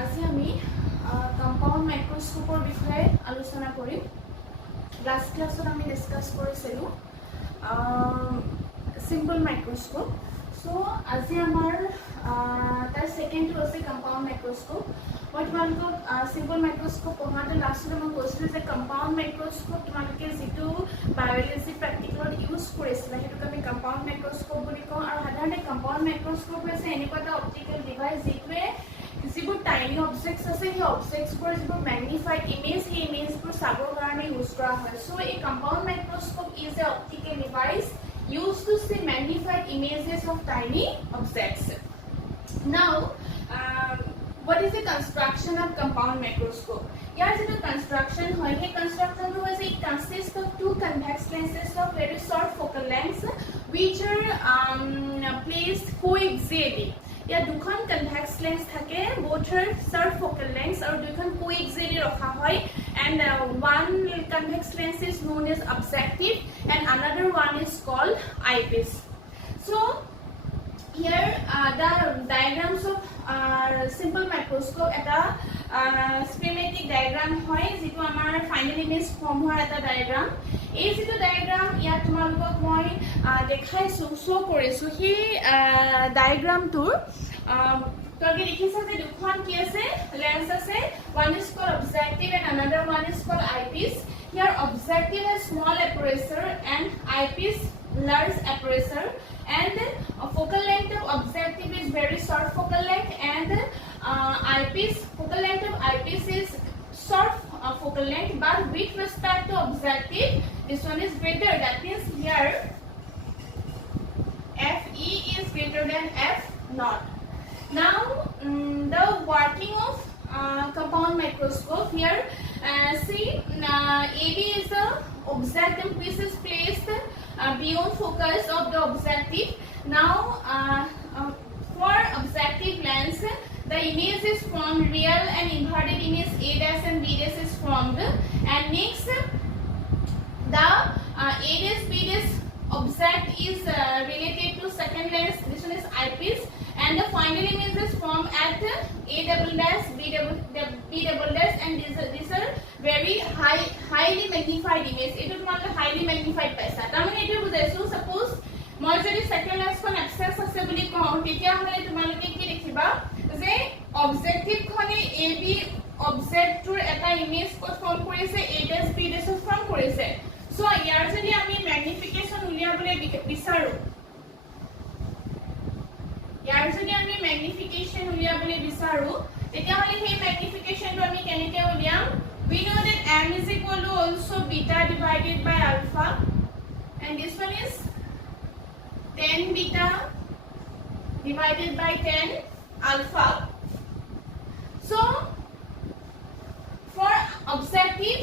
আজি আমি কম্পাউণ্ড মাইক্ৰস্কোপৰ বিষয়ে আলোচনা কৰিম। লাষ্ট ক্লাছত আমি ডিছকাছ কৰিছিলোঁ সিম্পল মাইক্ৰস্কোপ। সো আজি আমাৰ তাৰ সেকেন্ডটো আছে কম্পাউণ্ড মাইক্ৰস্কোপ। মই তোমালোকক সিম্পল মাইক্ৰস্কোপ পঢ়াওঁতে লাষ্টত মই কৈছিলোঁ যে কম্পাউণ্ড মাইক্ৰস্কোপ তোমালোকে যিটো বায়'লজি প্ৰেক্টিকেলত ইউজ কৰিছিলা সেইটোক আমি কম্পাউণ্ড মাইক্ৰস্কোপ বুলি কওঁ। আৰু সাধাৰণতে কম্পাউণ্ড মাইক্ৰস্কোপ হৈছে এনেকুৱা এটা অপটিকেল ডিভাইচ যিটোৱে যিবোৰ টাইনি অবজেক্টছ আছে সেই অবজেক্টছবোৰ যিবোৰ ম্যাগনিফাইড ইমেজ সেই ইমেজবোৰ চাবৰ কাৰণে ইউজ কৰা হয়। সো এই compound microscope is a optical device used to see magnified images of tiny objects. Now, what is the construction of compound microscope? Here is the construction. Here construction was it consists of two convex lenses of very short focal lengths, which are placed coaxially. Here, দুখন convex lens থাকে, both are short focal lengths, or দুখন coaxially ৰখা হয়. And one convex lens is known as objective and another one is called eyepiece. So here the diagrams of simple microscope eta schematic diagram hoy jitu amar final image form hor eta diagram. Ei jitu diagram ya tumalok moi dekhaisu show korisu hi diagram tur তোকে দেখিছা যে দুখন কি আছে lens আছে one is called objective and another one is called eyepiece. Here objective has small aperture and eyepiece large aperture, and focal length of objective is very short focal length, and eyepiece focal length of eyepiece is short focal length, but with respect to objective this one is greater. That means here FE is greater than F naught. Now the working of compound microscope. Here see AD is the objective piece is placed beyond focus of the objective. Now for objective lens the image is formed, real and inverted image A dash and B dash is formed, and next the A dash B dash object is related to second lens. This one is eyepiece, and the final image is formed at A double dash B double dash, and these are very highly magnified image. It is not highly magnified paisa. Tamane etu bujaisu. Suppose moi jodi second lens kon access ase boli kau tetia hole tumaloke ki dekhiba je objective khone AB object tur eta image ko form korise A dash B dash form korise. So yar jodi ami magnification uliabole bisaru, ইয়াৰ যদি আমি magnification উলিয়াবলৈ বিচাৰো তেতিয়া হলে সেই magnification টো আমি কেনেকৈ উলিয়াম? We know that m is equal to also beta divided by alpha, and this one is 10 beta divided by 10 alpha. So for objective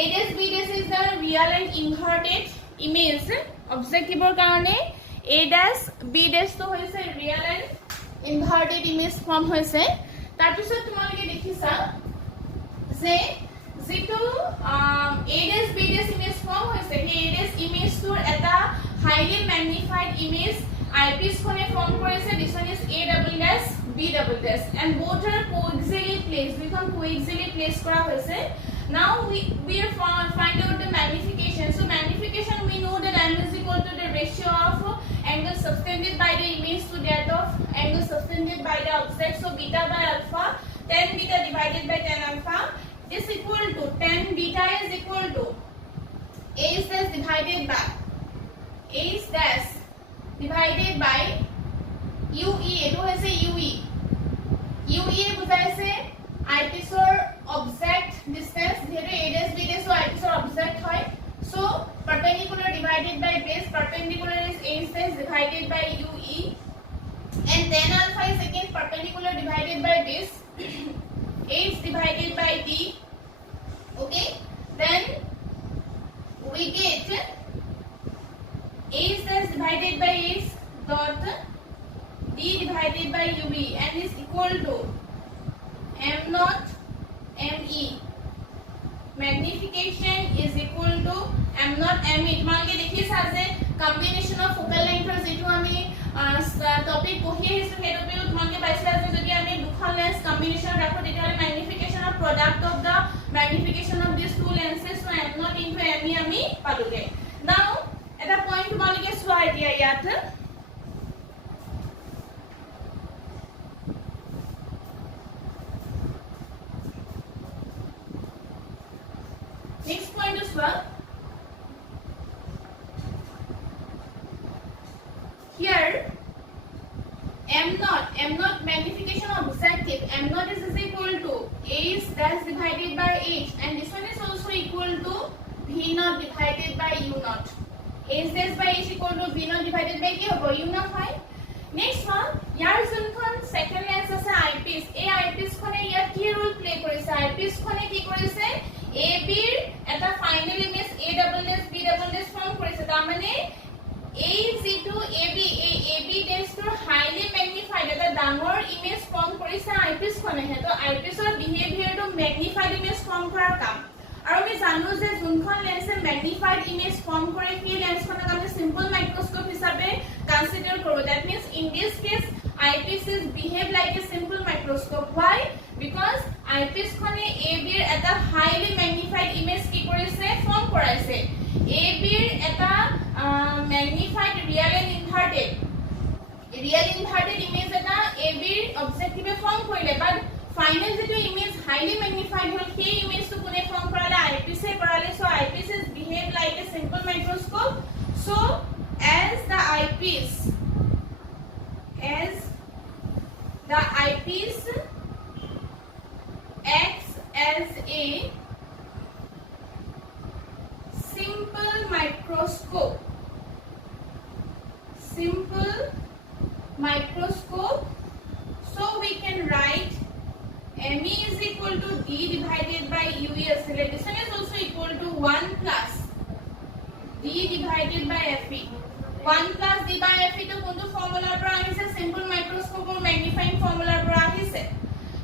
A dash B dash is the real and inverted image. Objective or karone A dash B dash to hoise real and inverted image form hoise. Tar pisot tumaloke dekhisa je jitu A dash B dash image form hoise he A dash image tur eta highly magnified image eyepiece khone form korise. This one is A double dash B double dash, and both are coaxially placed. We can coaxially place kora hoise. Now we find out the magnification. So magnification, we know that m is equal to the ratio of angle subtended by the image to that of angle subtended by the object. So beta by alpha, 10 beta divided by 10 alpha is equal to 10 beta is equal to A is dash divided by A is dash divided by UE. Eto hoise UE. UE bujaise eyepiece or object distance. Here A dash B dash so eyepiece or object hoy. So perpendicular divided by base. Perpendicular is A dash divided by UE, and 10 alpha is again perpendicular divided by base. A is divided by D. Okay, then we get A is dash divided by A dot D divided by UB, and is equal to M naught ME. Magnification is equal to m naught me. তোমালোকে দেখিছা যে combination of focal লেংথৰ যেটো আমি topic পঢ়ি আহিছো সেই টপিকত তোমালোকে পাইছিলা যে যদি আমি দুখন lens combination rakho tetale magnification of product of the magnification of these two lenses so m not into me ami paluge now eta point tumalike swa etia yat next point as well here m not magnification of objective m not is equal to h dash divided by h and this one is also equal to v naught divided by u naught h dash by h equal to v naught divided by ki hobo u naught hoy next one yar junkhon second lens ase eyepiece ei eyepiece khone yar ki role play korise eyepiece khone ki korise ab er eta final image a double dash b double dash form korise ta mane এই যেটো AB এই AB টেষ্টৰ highly magnified এটা ডাঙৰ image form কৰিছে IPS খনে হেতো আইপিএসৰ বিহেভিয়াৰটো magnified image form কৰাৰ কাম আৰু আমি জানো যে যোনখন লেন্সে ম্যাগনিফাইড ইমেজ ফৰ্ম কৰে সেই লেন্সখনক আমি সিম্পল মাইক্ৰোস্কোপ হিচাপে কনসিডাৰ কৰো that means in this case eyepiece is behave like a simple microscope why because eyepiece খনে এবিৰ এটা হাইলি ম্যাগনিফাইড ইমেজ কি কৰিছে ফৰ্ম কৰাইছে এবিৰ এটা magnified real and inverted image eta ab objective form koile but final jeto image highly magnified hol he image to kune form korale eyepiece e korale so eyepiece is behave like a simple microscope so as the eyepiece acts as a simple microscope so we can write me is equal to d divided by ue this one is also equal to 1 plus d divided by fe 1 plus d by fe to kontu formula pra ahise simple microscope or magnifying formula pra ahise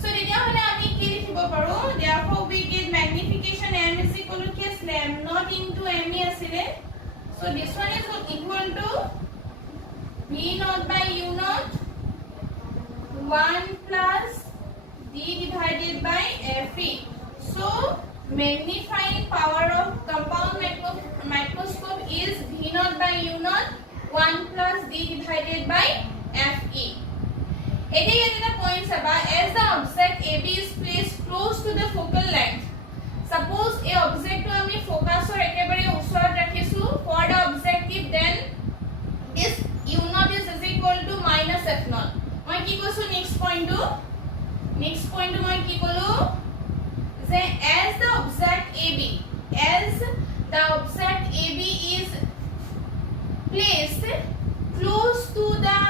so detia hole ami ki likhibo paro therefore we get magnification m is equal to k m not into me asile so this one is equal to v naught by u naught 1 plus d divided by fe so magnifying power of compound microscope is v naught by u naught 1 plus d divided by fe eti eta point saba as the object ab is placed close to the focal length suppose a object to ami focus or ekebare usorat rakhisu for the objective then this u naught is equal to minus f naught মই কি কৈছো next point to মই কি কলো যে as the object ab is placed close to the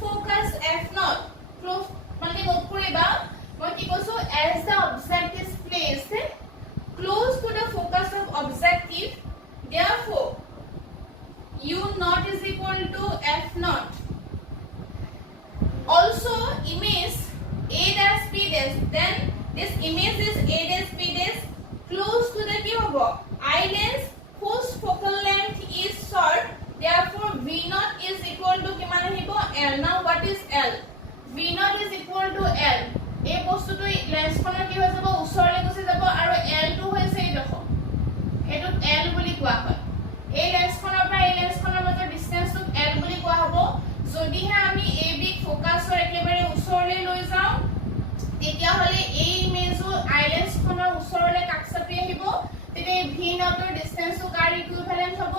focus f naught close মানে note কৰিবা মই কি কৈছো as the object is placed close to the focus of objective therefore u naught is equal to f naught also image a dash b dash then this image is a dash b dash close to the ki hobo eye lens whose focal length is short therefore v naught is equal to kiman ahibo l now what is l v naught is equal to l এই বস্তুটো lens খনৰ কি হৈ যাব উছৰলে গুছি যাব আৰু l টো হৈছে এই দেখো এটো l বুলি কোৱা হয় এই লেন্স খনৰ পৰা এই লেন্স খনৰ মাজৰ ডিসটেন্স টো l বুলি কোৱা হ'ব যদি হে আমি a b ফোকাসৰ একেবাৰে উছৰলে লৈ যাও তেতিয়া হলে এই ইমেজৰ আই লেন্স খনৰ উছৰলে কাকছাপি আহিব তেতিয়া v নটৰ ডিসটেন্স টো কাৰ ইকুইভ্যালেন্ট হ'ব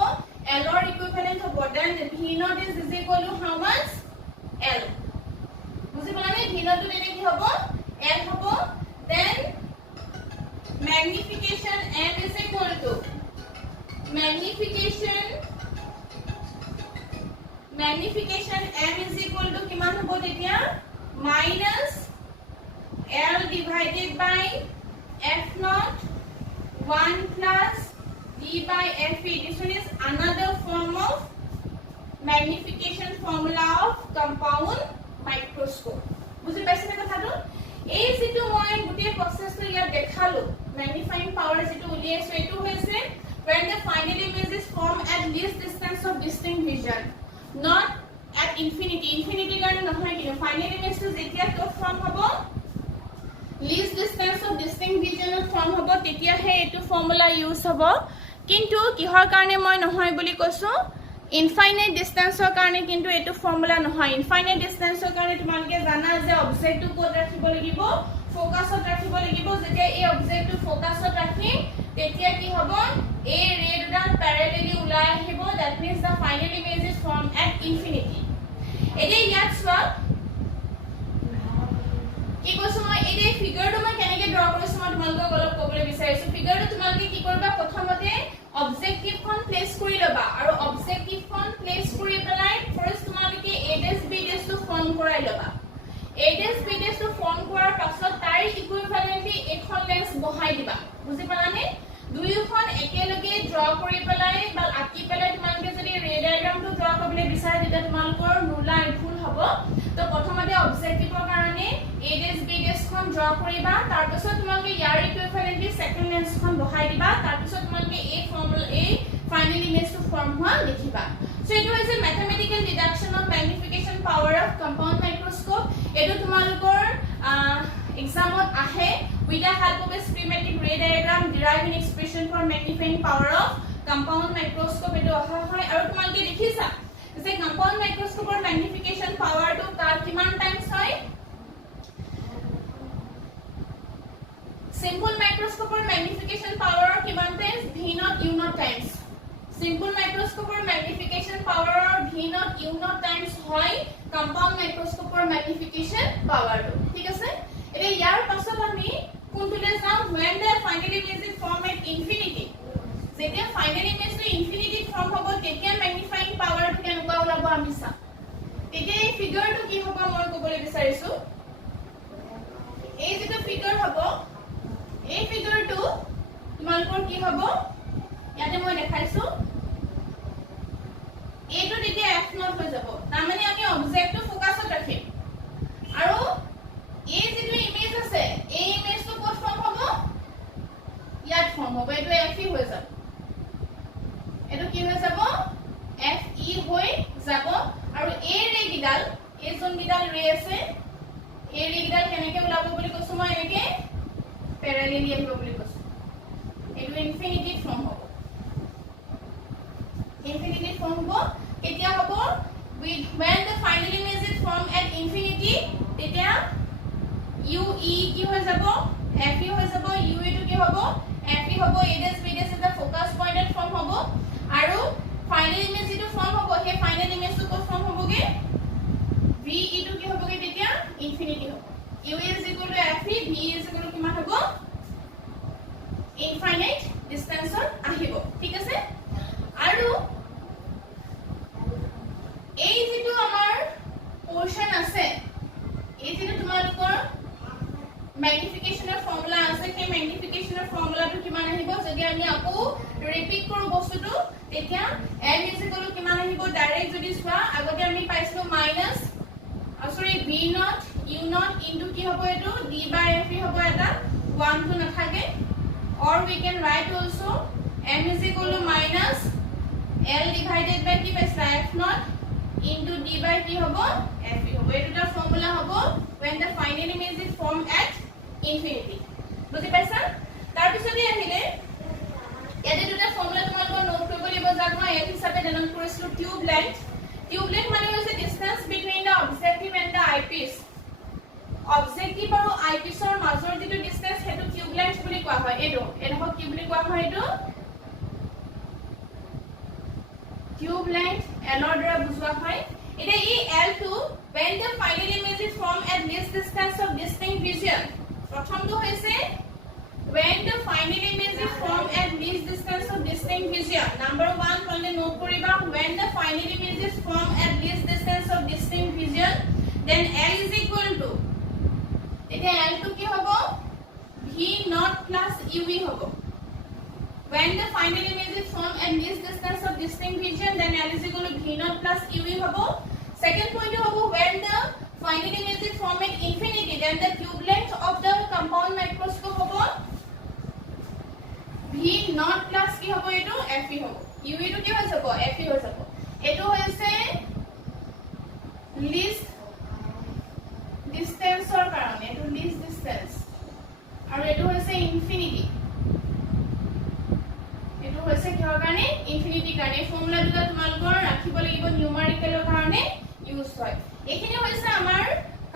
l ৰ ইকুইভ্যালেন্ট হ'ব then v naught is equal to how much l বুজি পালানে v নট টো তেনে কি হ'ব l হ'ব then magnification m is equal to magnification m is equal to কিমান হ'ব তেতিয়া minus l divided by f naught 1 plus d by fe this one is another form of magnification formula of compound microscope বুজি পাইছেনে কথাটো এই যেটো মই গুটি প্ৰসেসটো ইয়াত দেখালো magnifying power যেটো উলিয়াইছো এটো হৈছে when the final image is formed at least distance of distinct vision not at infinity ইনফিনিটিৰ কাৰণে নহয় কিন্তু ফাইনেল ইমেজটো যেতিয়া টপ ফৰ্ম হ'ব least distance of distinct region of form hobo tetia he etu formula use hobo kintu kihor karone moi nohoy boli koisu infinite distance or karone kintu etu formula nohoy infinite distance or karone tumalke jana je object to kod rakhibo lagibo focus ot rakhibo lagibo jete ei object to focus ot rakhi tetia ki hobo a ray dot parallelly ulai ahibo that means the final image is formed at infinity ede yat swa কি কৈছো মই এই ফিগাৰটো মই কেনেকৈ draw কৰিছো মই তোমালোকক অলপ ক'বলৈ বিচাৰিছো ফিগাৰটো তোমালোকে কি কৰিবা প্ৰথমতে অবজেক্টিভখন প্লেস কৰি লবা আৰু অবজেক্টিভখন প্লেস কৰি পেলাই ফাৰ্স্ট তোমালোকে a dash b dash টো ফৰ্ম কৰাই লবা a dash b dash টো ফৰ্ম কৰাৰ পাছত তাৰ ইকুইভ্যালেন্টলি এখন লেন্স বহাই দিবা বুজি পালানে দুইখন একেলগে ড্ৰ কৰি পেলাই বা আঁকি পেলাই তোমালোকে যদি ৰে ডায়াগ্ৰামটো ড্ৰ কৰিবলৈ বিচাৰে তেতিয়া তোমালোকৰ ৰুলাৰ ফুল হ'ব তো প্ৰথমতে অবজেক্টিভৰ কাৰণে a dash b dash খন ড্ৰ কৰিবা তাৰ পিছত তোমালোকে ইয়াৰ ইকুইভ্যালেন্টলি সেকেন্ড লেন্সখন বহাই দিবা তাৰ পিছত তোমালোকে এই ফৰ্মুলা এই ফাইনাল ইমেজটো ফৰ্ম হোৱা লিখিবা সো এটো হৈছে mathematical deduction of magnification power of compound microscope এটো তোমালোকৰ এক্সামত আহে with the help of a schematic ray diagram deriving expression for magnifying power of compound microscope eto aha hoy aru tumalke likhisa যে compound microscope or magnification power to tar kiman times hoy simple microscope or magnification power kiman times v naught u naught times simple microscope or magnification power or v naught u naught times hoy compound microscope or magnification power to ঠিক আছে এবে ইয়াৰ পাছত আমি কোনটোলে যাম when the final image is formed at infinity যেতিয়া final ইমেজটো infinity form হ'ব তেতিয়া magnifying পাৱাৰটো কেনেকুৱা ওলাব আমি চাম তেতিয়া এই ফিগাৰটো কি হ'ব মই ক'বলৈ বিচাৰিছো এই যেটো ফিগাৰ হ'ব এই ফিগাৰটো তোমালোকৰ কি হ'ব ইয়াতে মই দেখাইছো এইটো তেতিয়া f নট হৈ যাব তাৰ মানে আমি অবজেক্টটো ফোকাসত ৰাখিম আৰু এই যেটো ইমেজ আছে এই ইমেজটো ক'ত ফৰ্ম হ'ব ইয়াত ফৰ্ম হ'ব এইটো f হৈ যাব এটো কি হৈ যাব f e হৈ যাব আৰু এই ৰে গিডাল এই জন গিডাল ৰে আছে এই ৰে গিডাল কেনেকৈ ওলাব বুলি কৈছো মই এনেকৈ প্যাৰালেলি আহিব বুলি কৈছো এটো ইনফিনিটি ফৰ্ম হ'ব infinity form ho ketia hobo with when the final image is formed at infinity tetia u e ki hoy jabo f e hoy jabo u e to ki hobo f e hobo a dash b dash is the focus point at form hobo aru final image to form hobo he final image to ko form hobo ge v e to ki hobo ge tetia infinity hobo u is equal to f e v is equal to kiman hobo infinite distance ahibo ঠিক আছে আৰু এই যেটো আমাৰ portion আছে এই যেটো তোমালোকৰ ম্যাগনিফিকেশনৰ ফৰ্মুলা আছে সেই ম্যাগনিফিকেশনৰ ফৰ্মুলাটো কিমান আহিব যদি আমি আকৌ ৰিপিট কৰো বস্তুটো তেতিয়া m = কিমান আহিব ডাইৰেক্ট যদি চোৱা আগতে আমি পাইছো মাইনাস সৰি v naught u naught * কি হ'ব এটো d/f হ'ব এটা 1 to নাথাকে or we can write also m = minus l divided by কি পাইছা f naught into d by কি হ'ব f হ'ব এটা ফৰ্মুলা হ'ব when the final image is formed at infinity বুজি পাইছা তাৰ পিছতে আহিলে ইয়াতে দুটা ফৰ্মুলা তোমালোকৰ নোট কৰিব লাগিব যাক মই এক হিচাপে ডেনম কৰিছিলো টিউব লেন্থ মানে হৈছে distance between the objective and the eyepiece objective আৰু eyepiece ৰ মাজৰ যেটো distance হেতু টিউব লেন্থ বুলি কোৱা হয় এটো কি বুলি কোৱা হয় এটো tube length l or দ্বাৰা বুজোৱা হয় এটা এই l2 when the final image is formed at least distance of distinct vision প্ৰথমটো হৈছে when the final image is formed at least distance of distinct vision number 1 মানে নোট কৰিবা when the final image is formed at least distance of distinct vision then l is equal to এটা l2 কি হ'ব v naught plus uv হ'ব when the final image is formed at least distance of distinct vision then l is equal to v naught plus uv hobo second point hobo when the final image is formed at infinity then the tube length of the compound microscope hobo v naught plus ki hobo eto f e hobo uv to ki hoy jabo f e hoy jabo eto hoyse least ডিসটেন্সৰ কাৰণে এটো list distance আৰু এটো হৈছে infinity এটো হৈছে কিহৰ কাৰণে ইনফিনিটি কাৰণে ফৰ্মুলা দুটা তোমালোকৰ ৰাখিব লাগিব নিউমাৰিকেলৰ কাৰণে ইউজ হয় এখিনি হৈছে আমাৰ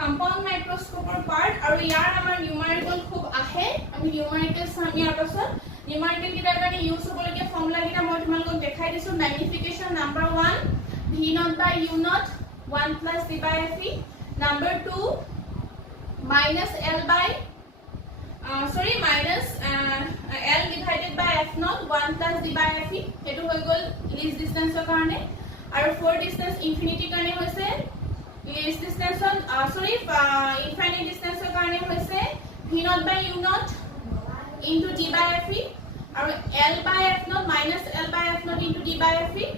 কম্পাউণ্ড মাইক্ৰোস্কোপৰ পাৰ্ট আৰু ইয়াৰ আমাৰ নিউমাৰিকেল খুব আহে আমি নিউমাৰিকেল চাম ইয়াৰ পাছত নিউমাৰিকেল কিটাৰ কাৰণে ইউজ হ'বলগীয়া ফৰ্মুলা কিটা মই তোমালোকক দেখাই দিছো magnification number 1 v naught by u naught 1 plus d by f e number 2 minus l by minus l divided by f naught 1 plus d by f e এটো হৈ গল least distance ৰ কাৰণে আৰু for distance infinity কাৰণে হৈছে least distance infinite distance ৰ কাৰণে হৈছে v naught by u naught into d by f e আৰু l by f naught minus l by f naught into d by f e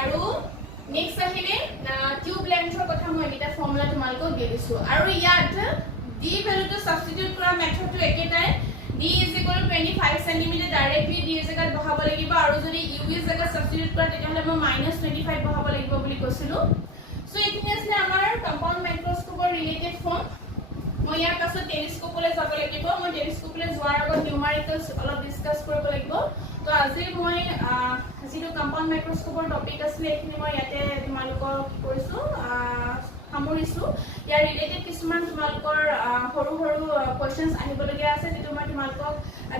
আৰু next আহিলে tube লেন্থৰ কথা মই এটা ফৰ্মুলা তোমালোকক দি দিছো আৰু ইয়াত d ভ্যালুটো সাবস্টিটিউট কৰা মেথডটো একেটাই d 25 cm ডাইৰেক্টলি d এৰ জায়গাত বহাব লাগিব আৰু যদি u এৰ জায়গাত সাবস্টিটিউট কৰা তেতিয়াহলে মই -25 বহাব লাগিব বুলি কৈছিলো সো এখিনি আছে আমাৰ কম্পাউণ্ড মাইক্ৰোস্কোপৰ ৰিলেটেড ফৰ্ম মই ইয়াৰ পাছত টেলিস্কোপলৈ যাব লাগিব মই টেলিস্কোপলৈ যোৱাৰ আগত নিউমাৰিকেলছ অলপ ডিসকাস কৰিব লাগিব তো আজি মই যিটো কম্পাউণ্ড মাইক্ৰোস্কোপৰ টপিক আছিল এখিনি মই ইয়াতে তোমালোকক কি কৰিছো সামৰিছো ইয়াৰ ৰিলেটেড কিছুমান তোমালোকৰ সৰু সৰু কোৱেশ্চনছ আহিবলগীয়া আছে যেটো মই তোমালোকক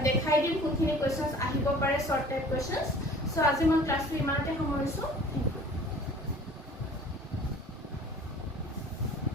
দেখাই দিম কোনখিনি কোৱেশ্চনছ আহিব পাৰে শৰ্ট টাইপ কোৱেশ্চনছ সো আজি মই ক্লাছটো ইমানতে সামৰিছো